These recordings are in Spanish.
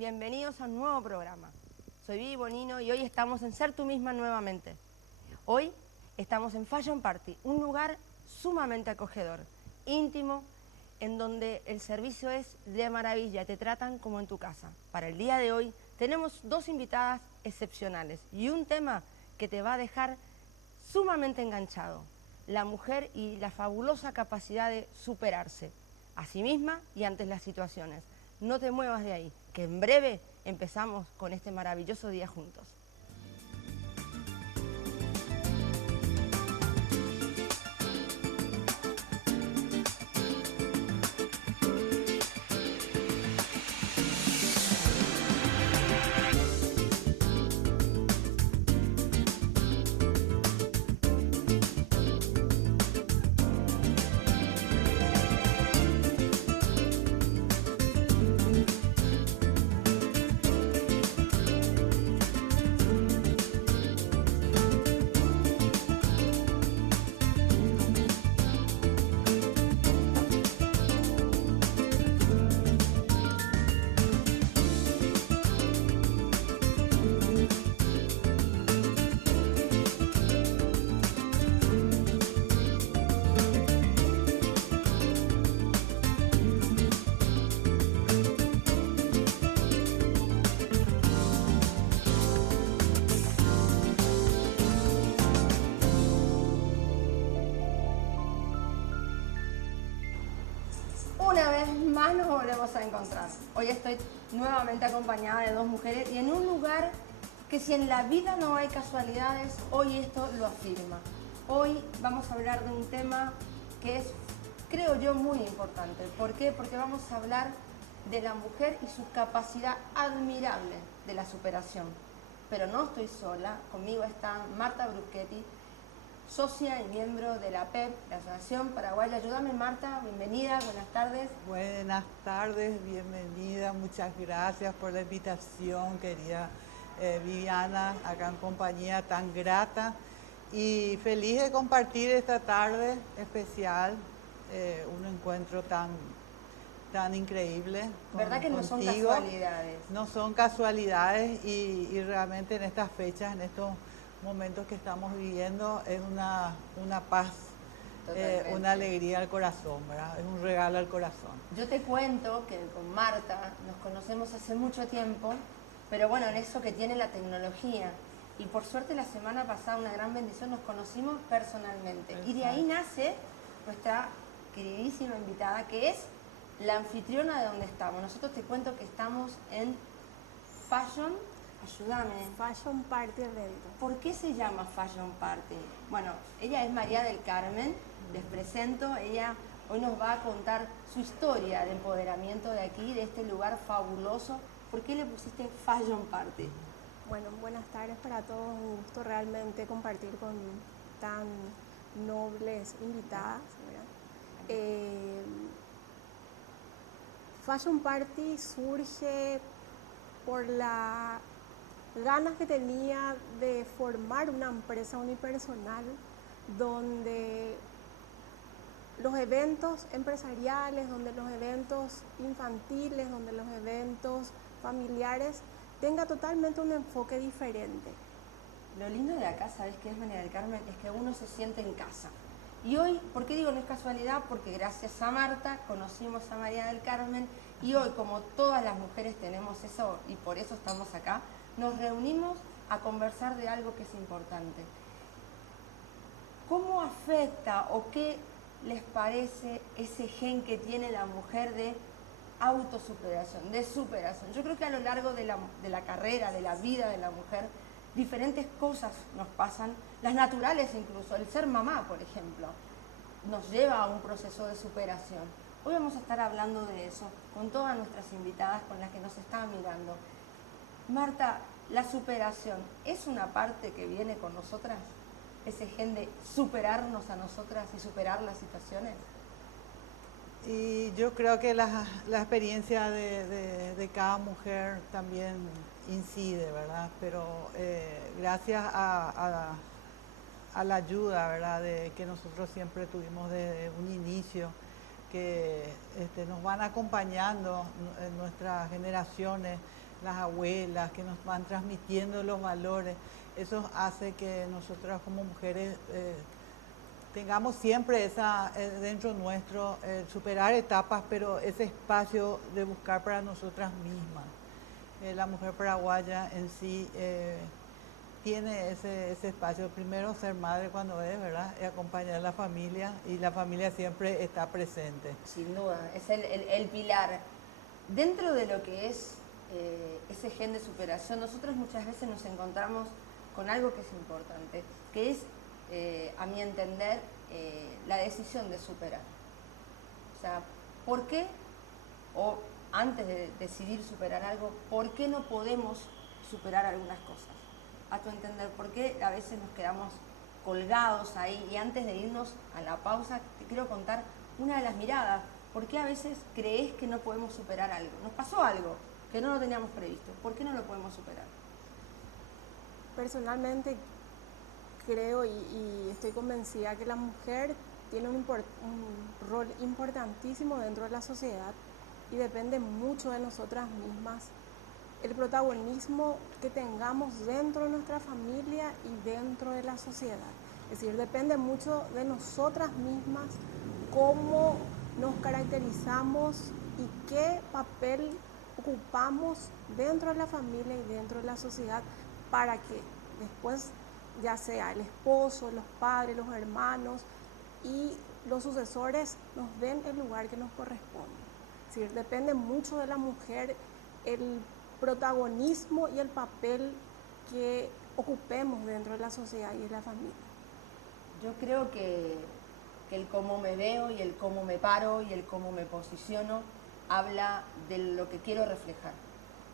bienvenidos a un nuevo programa. Soy Vivi Bonino y hoy estamos en Ser Tú Misma nuevamente. Hoy estamos en Fashion Party, un lugar sumamente acogedor, íntimo, en donde el servicio es de maravilla, te tratan como en tu casa. Para el día de hoy tenemos dos invitadas excepcionales y un tema que te va a dejar sumamente enganchado: la mujer y la fabulosa capacidad de superarse a sí misma y ante las situaciones. No te muevas de ahí, que en breve empezamos con este maravilloso día juntos. Una vez más nos volvemos a encontrar. Hoy estoy nuevamente acompañada de dos mujeres y en un lugar que, si en la vida no hay casualidades, hoy esto lo afirma. Hoy vamos a hablar de un tema que es, creo yo, muy importante. ¿Por qué? Porque vamos a hablar de la mujer y su capacidad admirable de la superación. Pero no estoy sola, conmigo está Marta Bruschetti, socia y miembro de la APEP, la Asociación Paraguaya. Ayúdame, Marta, bienvenida, buenas tardes. Buenas tardes, bienvenida, muchas gracias por la invitación, querida Viviana, acá en compañía tan grata y feliz de compartir esta tarde especial, un encuentro tan increíble. ¿Verdad que no son contigo. casualidades? No son casualidades y realmente en estas fechas, en estos momentos que estamos viviendo, es una paz, una alegría al corazón, ¿verdad? Es un regalo al corazón. Yo te cuento que con Marta nos conocemos hace mucho tiempo, pero bueno, en eso que tiene la tecnología. Y por suerte la semana pasada, una gran bendición, nos conocimos personalmente. Exacto. Y de ahí nace nuestra queridísima invitada, que es la anfitriona de donde estamos. Nosotros te cuento que estamos en Fashion, ayúdame. Fashion Party Evento. ¿Por qué se llama Fashion Party? Bueno, ella es María del Carmen, les presento, ella hoy nos va a contar su historia de empoderamiento de aquí, de este lugar fabuloso. ¿Por qué le pusiste Fashion Party? Bueno, buenas tardes para todos, un gusto realmente compartir con tan nobles invitadas, ¿verdad? Fashion Party surge por las ganas que tenía de formar una empresa unipersonal donde los eventos empresariales, donde los eventos infantiles, donde los eventos familiares tenga totalmente un enfoque diferente. Lo lindo de acá, ¿sabes qué es, María del Carmen? Es que uno se siente en casa. Y hoy, ¿por qué digo no es casualidad? Porque gracias a Marta conocimos a María del Carmen y hoy, como todas las mujeres tenemos eso y por eso estamos acá, nos reunimos a conversar de algo que es importante. ¿Cómo afecta o qué les parece ese gen que tiene la mujer de autosuperación, de superación? Yo creo que a lo largo de la carrera, de la vida de la mujer, diferentes cosas nos pasan, las naturales incluso, el ser mamá, por ejemplo, nos lleva a un proceso de superación. Hoy vamos a estar hablando de eso con todas nuestras invitadas, con las que nos están mirando. Marta, la superación, ¿es una parte que viene con nosotras? Ese gen de superarnos a nosotras y superar las situaciones. Y yo creo que la experiencia de cada mujer también incide, ¿verdad? Pero gracias a la ayuda, ¿verdad?, que nosotros siempre tuvimos desde un inicio, que nos van acompañando en nuestras generaciones, las abuelas que nos van transmitiendo los valores. Eso hace que nosotras como mujeres tengamos siempre esa dentro nuestro, superar etapas, pero ese espacio de buscar para nosotras mismas. La mujer paraguaya en sí tiene ese espacio. Primero ser madre cuando es, ¿verdad? Y acompañar a la familia, y la familia siempre está presente. Sin duda, es el pilar. Dentro de lo que es ese gen de superación, nosotros muchas veces nos encontramos con algo que es importante, que es, a mi entender, la decisión de superar. O sea, ¿por qué? O antes de decidir superar algo, ¿por qué no podemos superar algunas cosas? A tu entender, ¿por qué a veces nos quedamos colgados ahí? Y antes de irnos a la pausa, te quiero contar una de las miradas. ¿Por qué a veces crees que no podemos superar algo? Nos pasó algo que no lo teníamos previsto. ¿Por qué no lo podemos superar? Personalmente creo y estoy convencida que la mujer tiene un rol importantísimo dentro de la sociedad y depende mucho de nosotras mismas el protagonismo que tengamos dentro de nuestra familia y dentro de la sociedad. Es decir, depende mucho de nosotras mismas cómo nos caracterizamos y qué papel ocupamos dentro de la familia y dentro de la sociedad para que después, ya sea el esposo, los padres, los hermanos y los sucesores, nos den el lugar que nos corresponde. Es decir, depende mucho de la mujer el protagonismo y el papel que ocupemos dentro de la sociedad y de la familia. Yo creo que el cómo me veo y el cómo me paro y el cómo me posiciono habla de lo que quiero reflejar.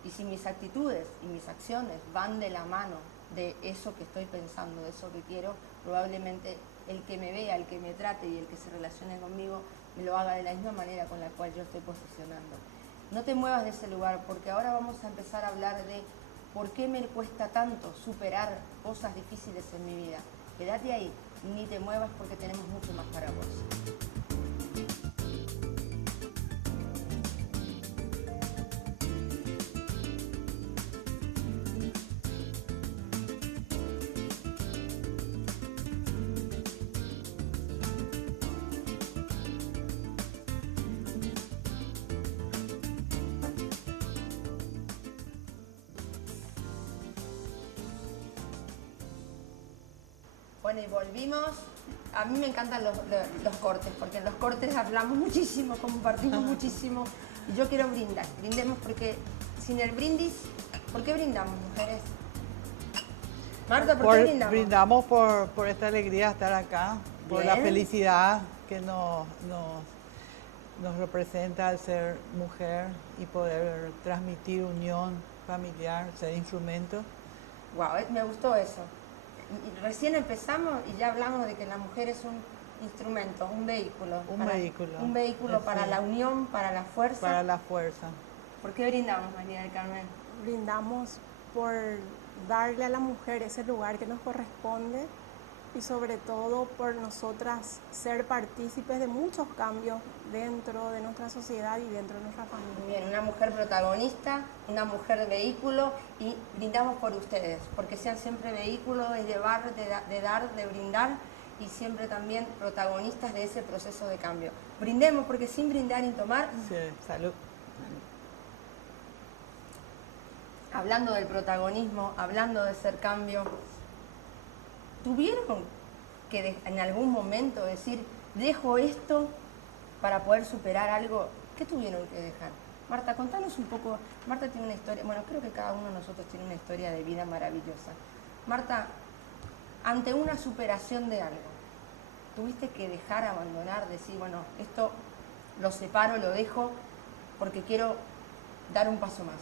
Y si mis actitudes y mis acciones van de la mano de eso que estoy pensando, de eso que quiero, probablemente el que me vea, el que me trate y el que se relacione conmigo me lo haga de la misma manera con la cual yo estoy posicionando. No te muevas de ese lugar, porque ahora vamos a empezar a hablar de por qué me cuesta tanto superar cosas difíciles en mi vida. Quédate ahí, ni te muevas porque tenemos mucho más para vos. Bueno, y volvimos. A mí me encantan los cortes, porque en los cortes hablamos muchísimo, compartimos muchísimo. Y yo quiero brindar. Brindemos porque sin el brindis, ¿por qué brindamos, mujeres? Marta, ¿por qué brindamos? Brindamos por esta alegría de estar acá, por la felicidad que nos representa el ser mujer y poder transmitir unión familiar, ser instrumento. Wow, me gustó eso. Y recién empezamos y ya hablamos de que la mujer es un instrumento, un vehículo. Un vehículo para la unión, para la fuerza. Para la fuerza. ¿Por qué brindamos, María del Carmen? Brindamos por darle a la mujer ese lugar que nos corresponde y sobre todo por nosotras ser partícipes de muchos cambios dentro de nuestra sociedad y dentro de nuestra familia. Muy bien, una mujer protagonista, una mujer de vehículo, y brindamos por ustedes, porque sean siempre vehículos de llevar, de dar, de brindar, y siempre también protagonistas de ese proceso de cambio. Brindemos, porque sin brindar y tomar... Sí, salud. Hablando del protagonismo, hablando de ser cambio, ¿tuvieron que en algún momento decir, dejo esto para poder superar algo? ¿Qué tuvieron que dejar? Marta, contanos un poco. Marta tiene una historia, bueno, creo que cada uno de nosotros tiene una historia de vida maravillosa. Marta, ante una superación de algo, ¿tuviste que dejar, abandonar, decir, bueno, esto lo separo, lo dejo, porque quiero dar un paso más?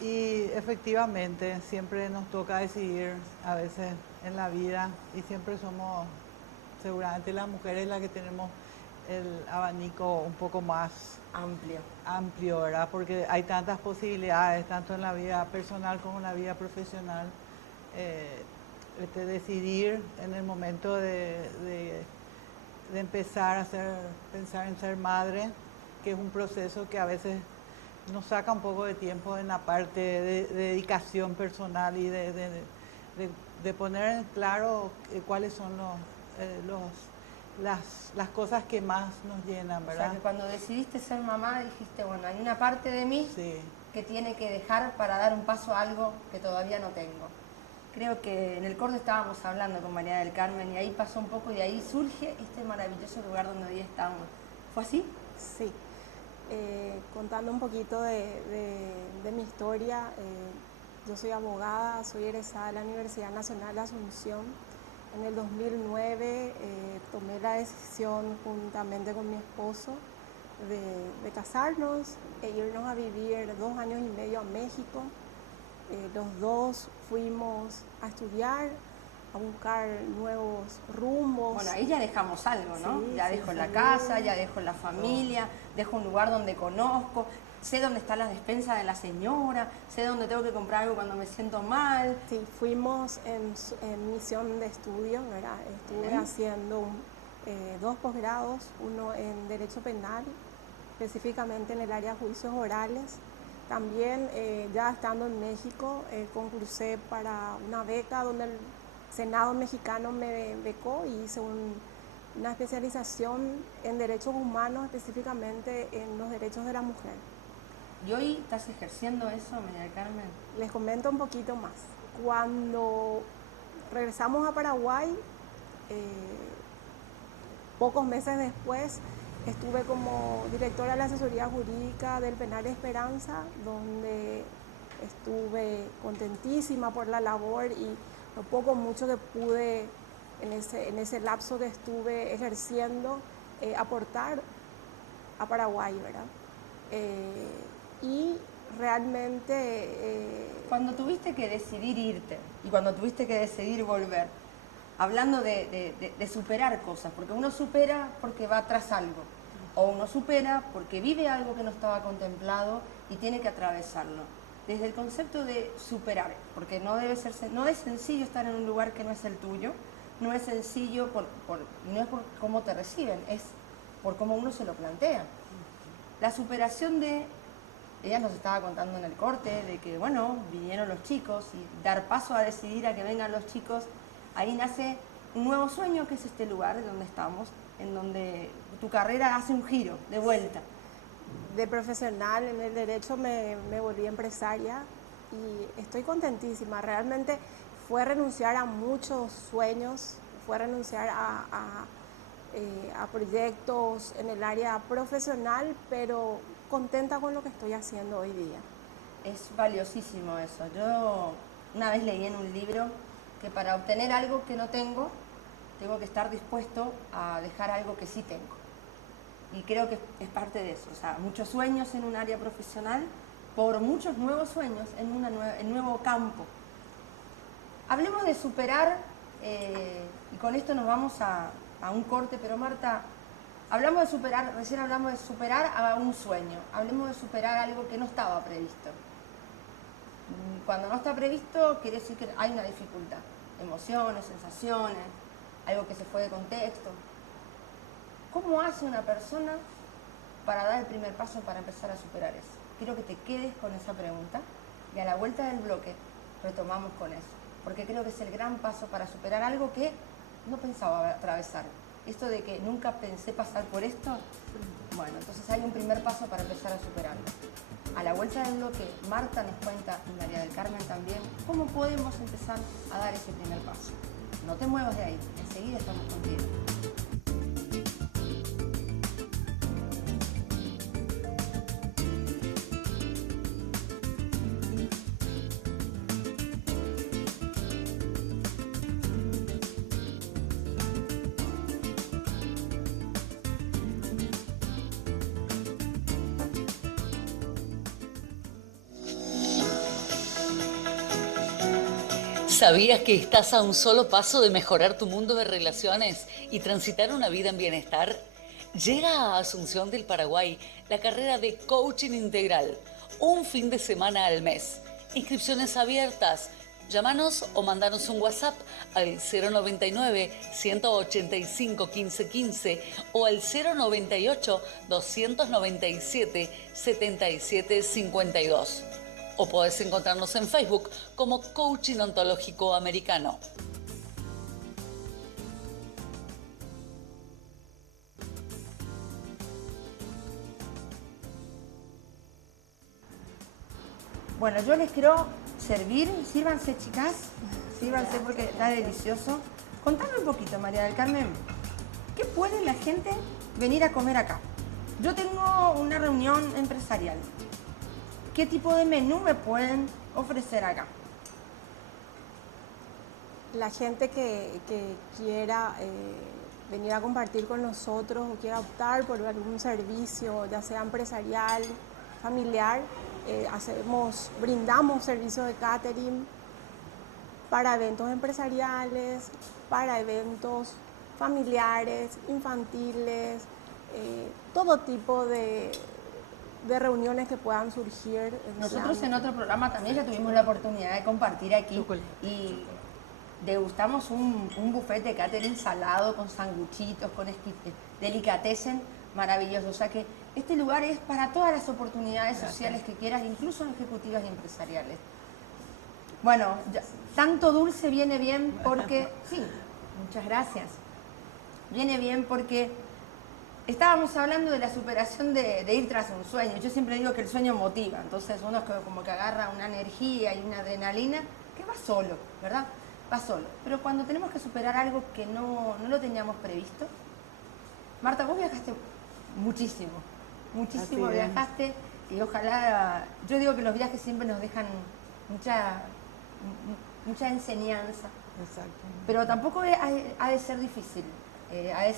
Y efectivamente, siempre nos toca decidir a veces en la vida y siempre somos, seguramente las mujeres las que tenemos el abanico un poco más amplio, ¿verdad? Porque hay tantas posibilidades, tanto en la vida personal como en la vida profesional. Decidir en el momento de empezar a pensar en ser madre, que es un proceso que a veces nos saca un poco de tiempo en la parte de dedicación personal y de poner en claro cuáles son las cosas que más nos llenan, ¿verdad? O sea, que cuando decidiste ser mamá dijiste, bueno, hay una parte de mí que tiene que dejar para dar un paso a algo que todavía no tengo. Creo que en el corte estábamos hablando con María del Carmen y ahí pasó un poco y de ahí surge este maravilloso lugar donde hoy estamos. ¿Fue así? Sí. Contando un poquito de mi historia, yo soy abogada, soy egresada de la Universidad Nacional de Asunción. En el 2009 tomé la decisión juntamente con mi esposo de casarnos e irnos a vivir 2 años y medio a México. Los dos fuimos a estudiar, a buscar nuevos rumbos. Bueno, ahí ya dejamos algo, ¿no? Sí, ya sí, dejo la sí. casa, ya dejo la familia, dejo un lugar donde conozco, sé dónde está la despensa de la señora, sé dónde tengo que comprar algo cuando me siento mal. Sí, fuimos en misión de estudio, ¿verdad? Estuve haciendo 2 posgrados, uno en Derecho Penal, específicamente en el área de juicios orales. También, ya estando en México, concursé para una beca donde el Senado mexicano me becó y hice una especialización en derechos humanos, específicamente en los derechos de la mujer. ¿Y hoy estás ejerciendo eso, María del Carmen? Les comento un poquito más. Cuando regresamos a Paraguay, pocos meses después, estuve como directora de la asesoría jurídica del Penal Esperanza, donde estuve contentísima por la labor y lo poco mucho que pude en ese lapso que estuve ejerciendo aportar a Paraguay, ¿verdad? Y realmente... Cuando tuviste que decidir irte y cuando tuviste que decidir volver, hablando de superar cosas, porque uno supera porque va tras algo, o uno supera porque vive algo que no estaba contemplado y tiene que atravesarlo. Desde el concepto de superar, porque no es sencillo estar en un lugar que no es el tuyo, no es sencillo no es por cómo te reciben, es por cómo uno se lo plantea. La superación ella nos estaba contando en el corte, de que bueno, vinieron los chicos y dar paso a decidir a que vengan los chicos, ahí nace un nuevo sueño que es este lugar donde estamos, en donde tu carrera hace un giro de vuelta. De profesional en el derecho me volví empresaria y estoy contentísima. Realmente fue renunciar a muchos sueños, fue renunciar a proyectos en el área profesional, pero contenta con lo que estoy haciendo hoy día. Es valiosísimo eso. Yo una vez leí en un libro que para obtener algo que no tengo que estar dispuesto a dejar algo que sí tengo. Y creo que es parte de eso. O sea, muchos sueños en un área profesional por muchos nuevos sueños en un nuevo campo. Hablemos de superar, y con esto nos vamos a un corte, pero Marta, hablamos de superar, recién hablamos de superar a un sueño, hablemos de superar algo que no estaba previsto. Cuando no está previsto quiere decir que hay una dificultad, emociones, sensaciones, algo que se fue de contexto. ¿Cómo hace una persona para dar el primer paso para empezar a superar eso? Quiero que te quedes con esa pregunta y a la vuelta del bloque retomamos con eso, porque creo que es el gran paso para superar algo que no pensaba atravesar. Esto de que nunca pensé pasar por esto, bueno, entonces hay un primer paso para empezar a superarlo. A la vuelta del bloque, Marta nos cuenta, y María del Carmen también, cómo podemos empezar a dar ese primer paso. No te muevas de ahí, enseguida estamos contigo. ¿Sabías que estás a un solo paso de mejorar tu mundo de relaciones y transitar una vida en bienestar? Llega a Asunción del Paraguay la carrera de Coaching Integral, un fin de semana al mes. Inscripciones abiertas. Llámanos o mandanos un WhatsApp al 099-185-1515 o al 098-297-7752. O podés encontrarnos en Facebook como Coaching Ontológico Americano. Bueno, yo les quiero servir. Sírvanse, chicas. Sírvanse porque está delicioso. Contame un poquito, María del Carmen. ¿Qué puede la gente venir a comer acá? Yo tengo una reunión empresarial. ¿Qué tipo de menú me pueden ofrecer acá? La gente que quiera venir a compartir con nosotros o quiera optar por algún servicio, ya sea empresarial, familiar, brindamos servicios de catering para eventos empresariales, para eventos familiares, infantiles, todo tipo de reuniones que puedan surgir. Nosotros en otro programa también ya tuvimos la oportunidad de compartir aquí y degustamos un buffet de catering salado con sanguchitos, con delicatessen maravilloso. O sea que este lugar es para todas las oportunidades sociales que quieras, incluso ejecutivas y empresariales. Bueno, tanto dulce viene bien porque... Sí, muchas gracias. Viene bien porque estábamos hablando de la superación de ir tras un sueño. Yo siempre digo que el sueño motiva, entonces uno es como que agarra una energía y una adrenalina que va solo, ¿verdad? Va solo. Pero cuando tenemos que superar algo que no lo teníamos previsto... Marta, vos viajaste muchísimo viajaste y ojalá... Yo digo que los viajes siempre nos dejan mucha enseñanza. Exacto. Pero tampoco ha de ser difícil, no ha de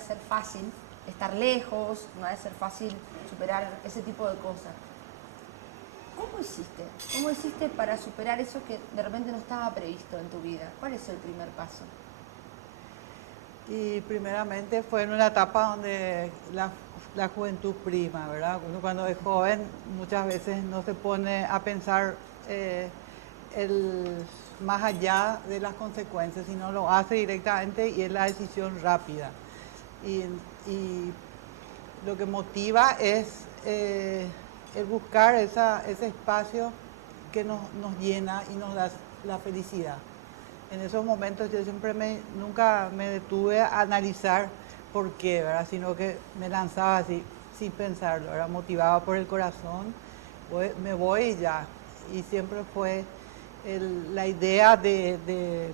ser fácil estar lejos, no ha de ser fácil superar ese tipo de cosas. ¿Cómo hiciste? ¿Cómo hiciste para superar eso que de repente no estaba previsto en tu vida? ¿Cuál es el primer paso? Y primeramente fue en una etapa donde la juventud prima, ¿verdad? Uno cuando es joven muchas veces no se pone a pensar más allá de las consecuencias, sino lo hace directamente y es la decisión rápida. Y lo que motiva es el buscar ese espacio que nos llena y nos da la felicidad. En esos momentos yo nunca me detuve a analizar por qué, ¿verdad? Sino que me lanzaba así, sin pensarlo, ¿verdad? Motivada por el corazón, me voy y ya. Y siempre fue la idea de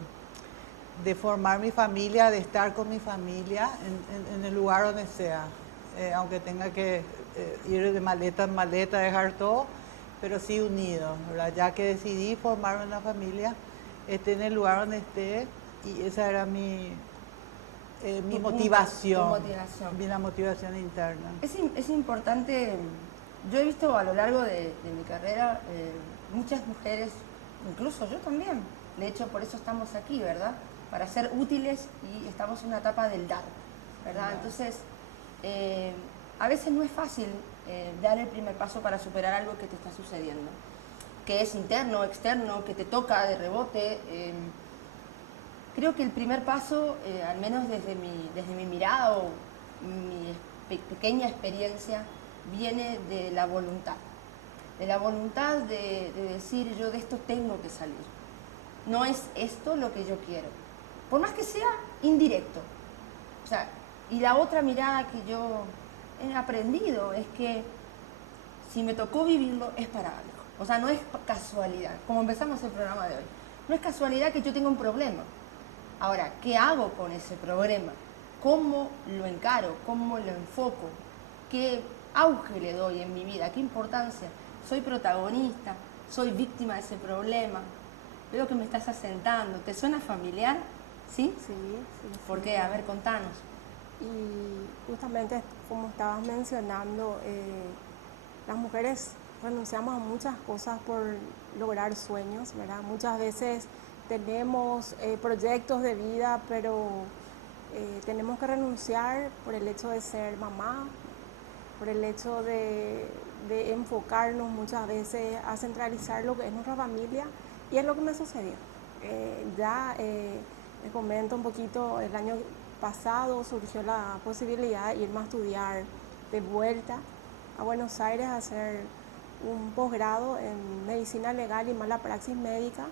formar mi familia, de estar con mi familia en el lugar donde sea. Aunque tenga que ir de maleta en maleta, dejar todo, pero sí unido, ¿verdad? Ya que decidí formar una familia, esté en el lugar donde esté, y esa era mi motivación, la motivación interna. Es importante, yo he visto a lo largo de mi carrera muchas mujeres, incluso yo también, de hecho por eso estamos aquí, ¿verdad? Para ser útiles y estamos en una etapa del dar, ¿verdad? Entonces, a veces no es fácil dar el primer paso para superar algo que te está sucediendo, que es interno, externo, que te toca de rebote. Creo que el primer paso, al menos desde mi mirada o mi pequeña experiencia, viene de la voluntad. De la voluntad de decir, yo de esto tengo que salir. No es esto lo que yo quiero. Por más que sea indirecto. O sea, y la otra mirada que yo he aprendido es que si me tocó vivirlo es para algo. O sea, no es casualidad, como empezamos el programa de hoy. No es casualidad que yo tenga un problema. Ahora, ¿qué hago con ese problema? ¿Cómo lo encaro? ¿Cómo lo enfoco? ¿Qué auge le doy en mi vida? ¿Qué importancia? ¿Soy protagonista? ¿Soy víctima de ese problema? Veo que me estás asentando. ¿Te suena familiar? ¿Sí? Sí. ¿Por qué? A ver, contanos. Y justamente, como estabas mencionando, las mujeres renunciamos a muchas cosas por lograr sueños, ¿verdad? Muchas veces tenemos proyectos de vida, pero tenemos que renunciar por el hecho de ser mamá, por el hecho de enfocarnos muchas veces a centralizar lo que es nuestra familia Y es lo que me sucedió. Les comento un poquito, el año pasado surgió la posibilidad de irme a estudiar de vuelta a Buenos Aires a hacer un posgrado en medicina legal y mala praxis médica.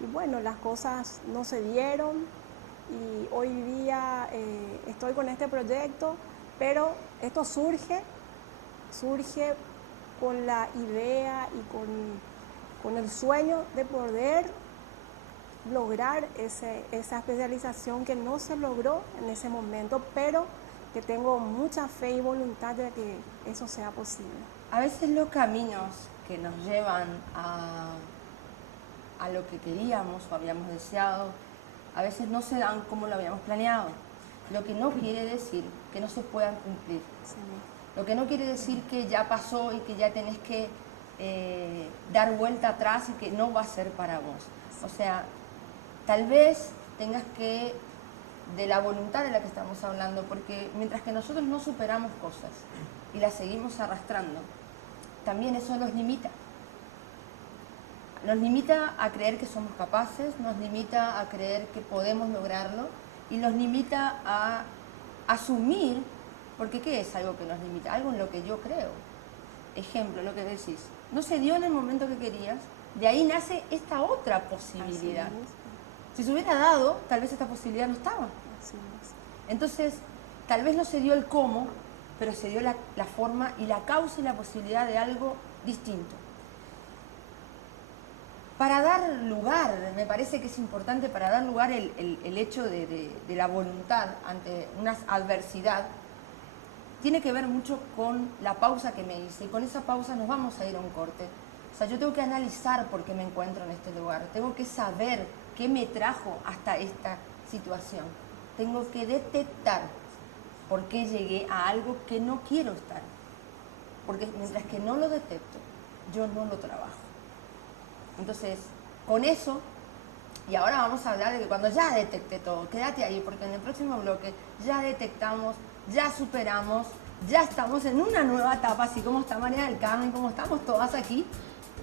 Y bueno, las cosas no se dieron y hoy día estoy con este proyecto, pero esto surge con la idea y con el sueño de poder lograr esa especialización que no se logró en ese momento, pero que tengo mucha fe y voluntad de que eso sea posible. A veces los caminos que nos llevan a lo que queríamos o habíamos deseado, a veces no se dan como lo habíamos planeado, lo que no quiere decir que no se puedan cumplir. Sí. Lo que no quiere decir que ya pasó y que ya tenés que dar vuelta atrás y que no va a ser para vos. O sea, tal vez tengas que, de la voluntad de la que estamos hablando, porque mientras que nosotros no superamos cosas y las seguimos arrastrando, también eso nos limita. Nos limita a creer que somos capaces, nos limita a creer que podemos lograrlo y nos limita a asumir, porque ¿qué es algo que nos limita? Algo en lo que yo creo. Ejemplo, lo que decís, no se dio en el momento que querías, de ahí nace esta otra posibilidad. Si se hubiera dado, tal vez esta posibilidad no estaba. Entonces, tal vez no se dio el cómo, pero se dio la forma y la causa y la posibilidad de algo distinto. Para dar lugar, me parece que es importante, para dar lugar el hecho de la voluntad ante una adversidad, tiene que ver mucho con la pausa que me hice. Y con esa pausa nos vamos a ir a un corte. O sea, yo tengo que analizar por qué me encuentro en este lugar. Tengo que saber qué me trajo hasta esta situación. Tengo que detectar por qué llegué a algo que no quiero estar. Porque mientras que no lo detecto, yo no lo trabajo. Entonces, con eso, y ahora vamos a hablar de que cuando ya detecté todo, quédate ahí, porque en el próximo bloque ya detectamos, ya superamos, ya estamos en una nueva etapa, así como está María del Carmen, como estamos todas aquí,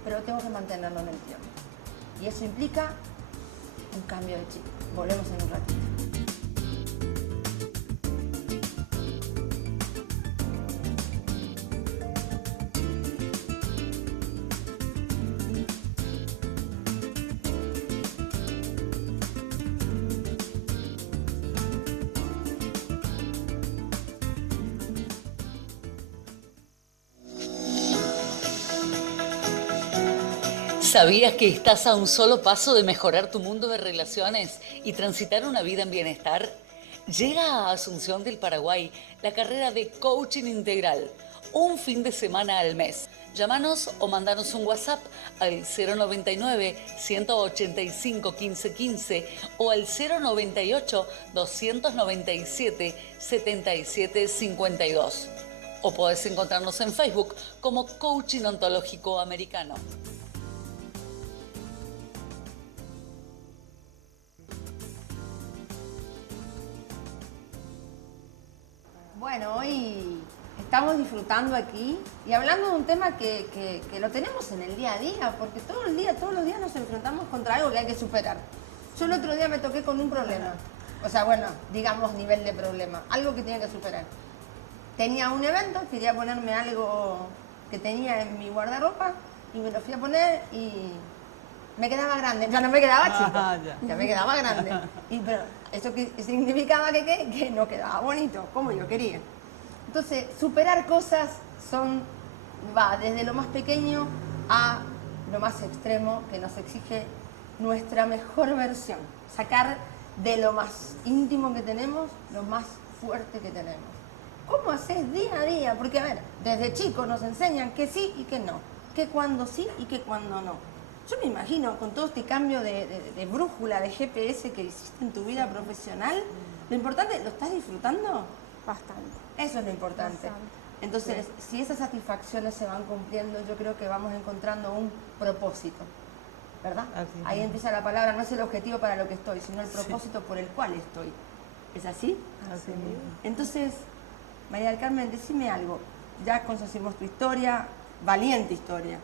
pero tengo que mantenerlo en el tiempo. Y eso implica un cambio de chip. Volvemos en un ratito. ¿Sabías que estás a un solo paso de mejorar tu mundo de relaciones y transitar una vida en bienestar? Llega a Asunción del Paraguay la carrera de Coaching Integral, un fin de semana al mes. Llámanos o mandanos un WhatsApp al 099-185-1515 o al 098-297-7752. O podés encontrarnos en Facebook como Coaching Ontológico Americano. Bueno, hoy estamos disfrutando aquí y hablando de un tema que lo tenemos en el día a día, porque todos los días nos enfrentamos contra algo que hay que superar. Yo el otro día me toqué con un problema, o sea, bueno, digamos nivel de problema, algo que tenía que superar. Tenía un evento, quería ponerme algo que tenía en mi guardarropa y me lo fui a poner y me quedaba grande, ya no me quedaba chico, ya me quedaba grande. Pero eso significaba que no quedaba bonito, como yo quería. Entonces, superar cosas va desde lo más pequeño a lo más extremo que nos exige nuestra mejor versión. Sacar de lo más íntimo que tenemos, lo más fuerte que tenemos. ¿Cómo haces día a día? Porque, a ver, desde chicos nos enseñan que sí y que no, que cuando sí y que cuando no. Yo me imagino, con todo este cambio de brújula, de GPS que hiciste en tu vida profesional, lo importante, ¿lo estás disfrutando? Bastante. Eso es lo importante. Bastante. Entonces, si esas satisfacciones se van cumpliendo, yo creo que vamos encontrando un propósito, ¿verdad? Ahí empieza la palabra, no es el objetivo para lo que estoy, sino el propósito por el cual estoy. ¿Es así? Así mismo. Entonces, María del Carmen, decime algo. Ya conocimos tu historia, valiente historia.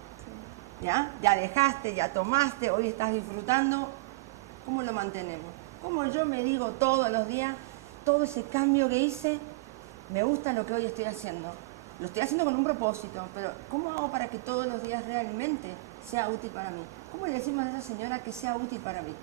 ¿Ya? Ya dejaste, ya tomaste, hoy estás disfrutando. ¿Cómo lo mantenemos? ¿Cómo yo me digo todos los días, todo ese cambio que hice, me gusta lo que hoy estoy haciendo? Lo estoy haciendo con un propósito, pero ¿cómo hago para que todos los días realmente sea útil para mí? ¿Cómo le decimos a esa señora que sea útil para mí?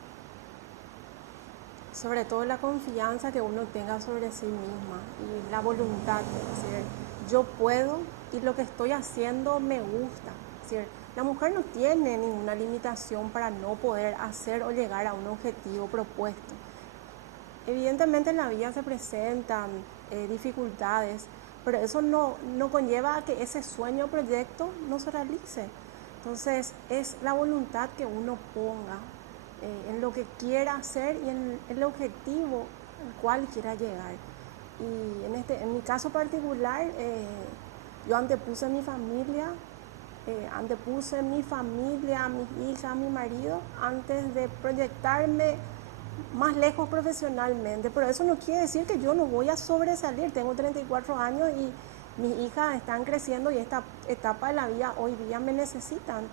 Sobre todo la confianza que uno tenga sobre sí misma y la voluntad, es decir, yo puedo y lo que estoy haciendo me gusta. Es decir, la mujer no tiene ninguna limitación para no poder hacer o llegar a un objetivo propuesto. Evidentemente en la vida se presentan dificultades, pero eso no conlleva a que ese sueño o proyecto no se realice. Entonces es la voluntad que uno ponga en lo que quiera hacer y en el objetivo al cual quiera llegar. Y en mi caso particular, yo antepuse mi familia, mis hijas, mi marido, antes de proyectarme más lejos profesionalmente. Pero eso no quiere decir que yo no voy a sobresalir. Tengo 34 años y mis hijas están creciendo y esta etapa de la vida hoy día me necesitan.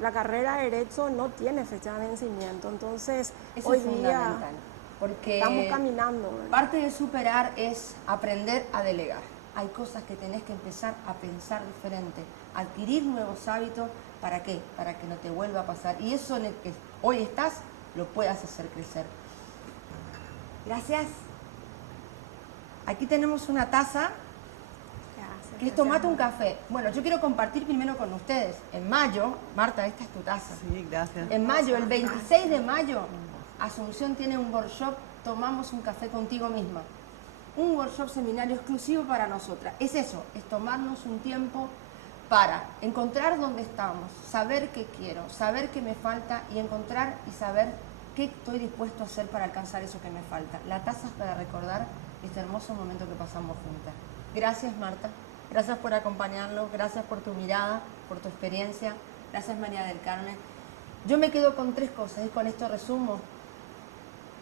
La carrera de Derecho no tiene fecha de vencimiento, entonces eso hoy es día fundamental, porque estamos caminando, ¿verdad? Parte de superar es aprender a delegar. Hay cosas que tenés que empezar a pensar diferente, adquirir nuevos hábitos. ¿Para qué? Para que no te vuelva a pasar. Y eso en el que hoy estás, lo puedas hacer crecer. Gracias. Aquí tenemos una taza, que es tomate un café. Bueno, yo quiero compartir primero con ustedes. En mayo, Marta, esta es tu taza. Sí, gracias. En mayo, el 26 de mayo, Asunción tiene un workshop, Tomamos un café contigo misma. Un workshop seminario exclusivo para nosotras. Es eso, es tomarnos un tiempo para encontrar dónde estamos, saber qué quiero, saber qué me falta y encontrar y saber qué estoy dispuesto a hacer para alcanzar eso que me falta. La taza es para recordar este hermoso momento que pasamos juntas. Gracias, Marta. Gracias por acompañarnos, gracias por tu mirada, por tu experiencia. Gracias, María del Carmen. Yo me quedo con 3 cosas y con esto resumo.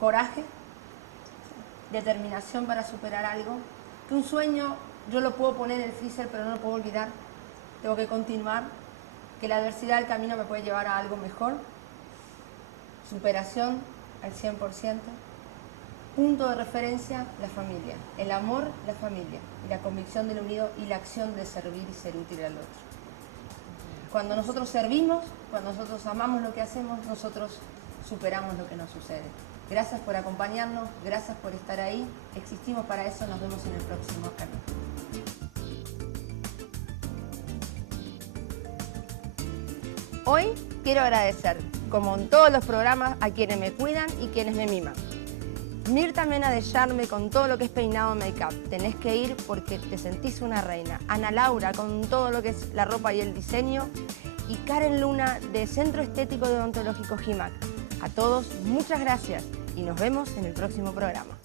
Coraje, determinación para superar algo. Que un sueño yo lo puedo poner en el freezer, pero no lo puedo olvidar. Tengo que continuar. Que la adversidad del camino me puede llevar a algo mejor. Superación al 100%. Punto de referencia, la familia. El amor, la familia. Y la convicción del unido y la acción de servir y ser útil al otro. Cuando nosotros servimos, cuando nosotros amamos lo que hacemos, nosotros superamos lo que nos sucede. Gracias por acompañarnos, gracias por estar ahí. Existimos para eso, nos vemos en el próximo canal. Hoy quiero agradecer, como en todos los programas, a quienes me cuidan y quienes me miman. Mirta Mena de Charme con todo lo que es peinado make-up. Tenés que ir porque te sentís una reina. Ana Laura con todo lo que es la ropa y el diseño. Y Karen Luna de Centro Estético y Odontológico GIMAC. A todos, muchas gracias y nos vemos en el próximo programa.